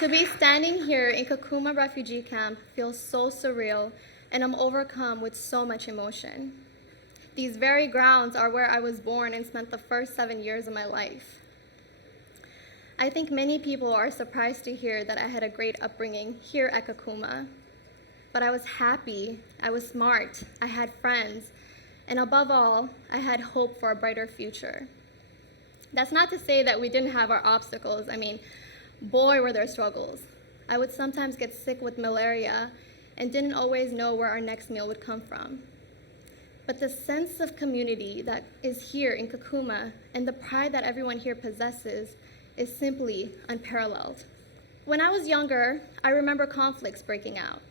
To be standing here in Kakuma refugee camp feels so surreal, and I'm overcome with so much emotion. These very grounds are where I was born and spent the first 7 years of my life. I think many people are surprised to hear that I had a great upbringing here at Kakuma. But I was happy, I was smart, I had friends, and above all, I had hope for a brighter future. That's not to say that we didn't have our obstacles. I mean, boy, were there struggles. I would sometimes get sick with malaria and didn't always know where our next meal would come from. But the sense of community that is here in Kakuma and the pride that everyone here possesses is simply unparalleled. When I was younger, I remember conflicts breaking out.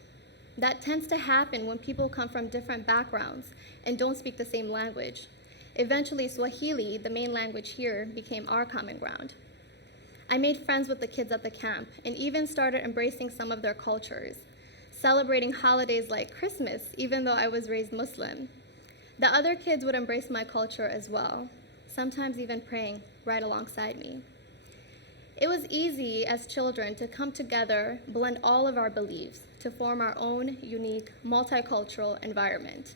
That tends to happen when people come from different backgrounds and don't speak the same language. Eventually, Swahili, the main language here, became our common ground. I made friends with the kids at the camp and even started embracing some of their cultures, celebrating holidays like Christmas, even though I was raised Muslim. The other kids would embrace my culture as well, sometimes even praying right alongside me. It was easy as children to come together, blend all of our beliefs to form our own unique multicultural environment.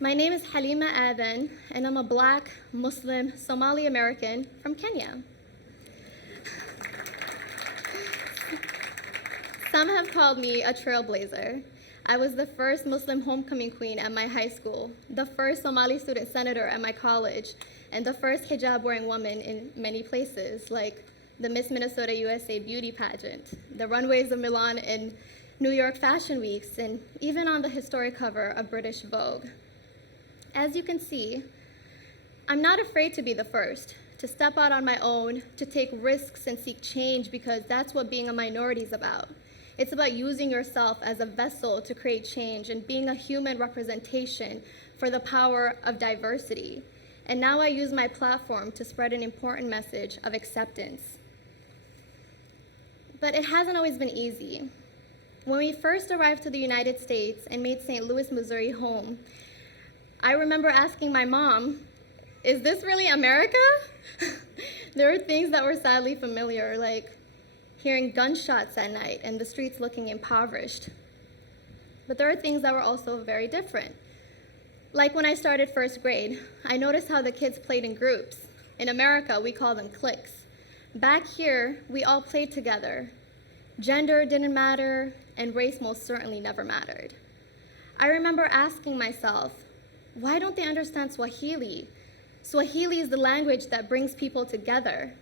My name is Halima Aden, and I'm a Black, Muslim, Somali American from Kenya. Some have called me a trailblazer. I was the first Muslim homecoming queen at my high school, the first Somali student senator at my college, and the first hijab-wearing woman in many places, like the Miss Minnesota USA beauty pageant, the runways of Milan and New York fashion weeks, and even on the historic cover of British Vogue. As you can see, I'm not afraid to be the first, to step out on my own, to take risks and seek change, because that's what being a minority is about. It's about using yourself as a vessel to create change and being a human representation for the power of diversity. And now I use my platform to spread an important message of acceptance. But it hasn't always been easy. When we first arrived to the United States and made St. Louis, Missouri home, I remember asking my mom, "Is this really America?" There were things that were sadly familiar, like hearing gunshots at night and the streets looking impoverished. But there are things that were also very different. Like when I started first grade, I noticed how the kids played in groups. In America, we call them cliques. Back here, we all played together. Gender didn't matter, and race most certainly never mattered. I remember asking myself, why don't they understand Swahili? Swahili is the language that brings people together.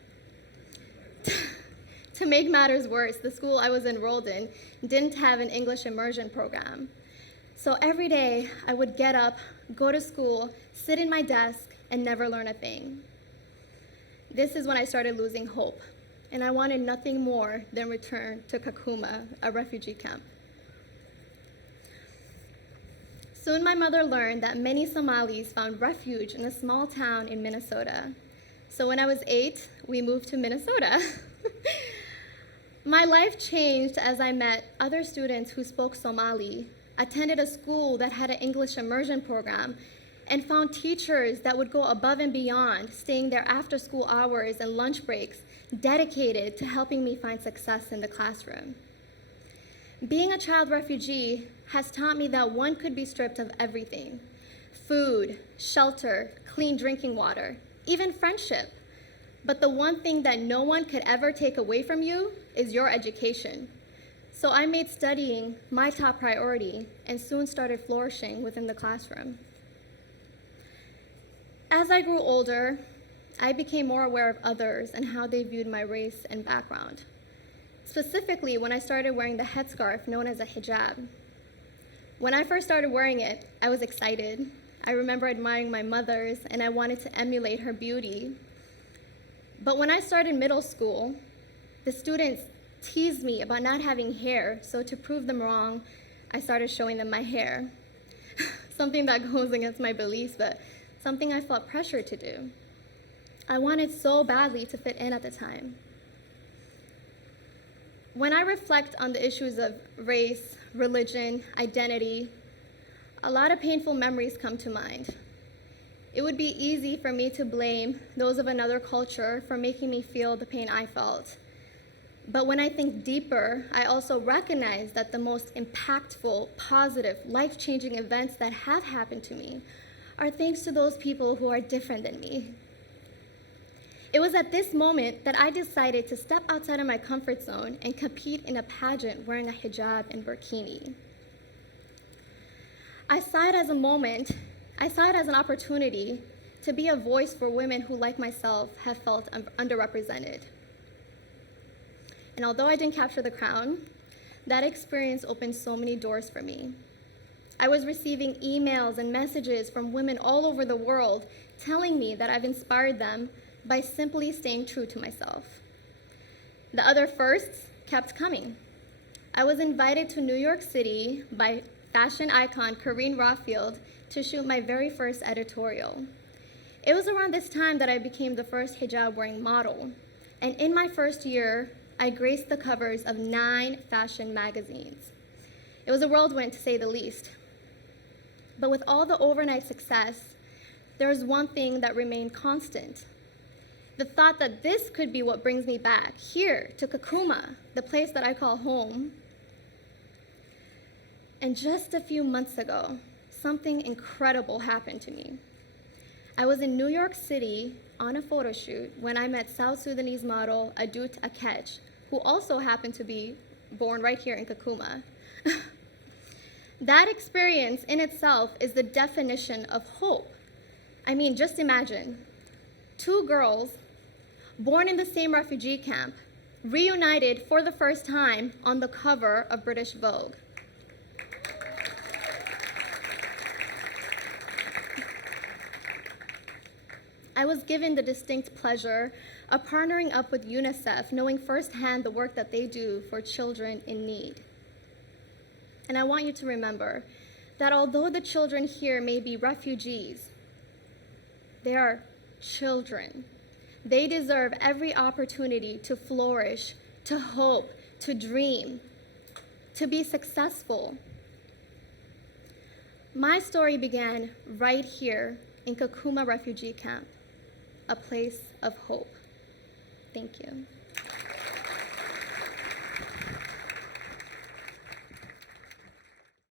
To make matters worse, the school I was enrolled in didn't have an English immersion program. So every day, I would get up, go to school, sit in my desk, and never learn a thing. This is when I started losing hope, and I wanted nothing more than return to Kakuma, a refugee camp. Soon my mother learned that many Somalis found refuge in a small town in Minnesota. So when I was 8, we moved to Minnesota. My life changed as I met other students who spoke Somali, attended a school that had an English immersion program, and found teachers that would go above and beyond, staying there after school hours and lunch breaks, dedicated to helping me find success in the classroom. Being a child refugee has taught me that one could be stripped of everything: food, shelter, clean drinking water, even friendship. But the one thing that no one could ever take away from you is your education. So I made studying my top priority and soon started flourishing within the classroom. As I grew older, I became more aware of others and how they viewed my race and background. Specifically, when I started wearing the headscarf known as a hijab. When I first started wearing it, I was excited. I remember admiring my mother's, and I wanted to emulate her beauty. But when I started middle school, the students teased me about not having hair, so to prove them wrong, I started showing them my hair. Something that goes against my beliefs, but something I felt pressure to do. I wanted so badly to fit in at the time. When I reflect on the issues of race, religion, identity, a lot of painful memories come to mind. It would be easy for me to blame those of another culture for making me feel the pain I felt. But when I think deeper, I also recognize that the most impactful, positive, life-changing events that have happened to me are thanks to those people who are different than me. It was at this moment that I decided to step outside of my comfort zone and compete in a pageant wearing a hijab and burkini. I saw it as an opportunity to be a voice for women who, like myself, have felt underrepresented. And although I didn't capture the crown, that experience opened so many doors for me. I was receiving emails and messages from women all over the world telling me that I've inspired them by simply staying true to myself. The other firsts kept coming. I was invited to New York City by fashion icon Karine Rothfield to shoot my very first editorial. It was around this time that I became the first hijab-wearing model. And in my first year, I graced the covers of 9 fashion magazines. It was a whirlwind, to say the least. But with all the overnight success, there was one thing that remained constant. The thought that this could be what brings me back here to Kakuma, the place that I call home. And just a few months ago, something incredible happened to me. I was in New York City on a photo shoot when I met South Sudanese model Aden, who also happened to be born right here in Kakuma. That experience in itself is the definition of hope. I mean, just imagine 2 girls born in the same refugee camp, reunited for the first time on the cover of British Vogue. I was given the distinct pleasure of partnering up with UNICEF, knowing firsthand the work that they do for children in need. And I want you to remember that although the children here may be refugees, they are children. They deserve every opportunity to flourish, to hope, to dream, to be successful. My story began right here in Kakuma Refugee Camp, a place of hope. Thank you.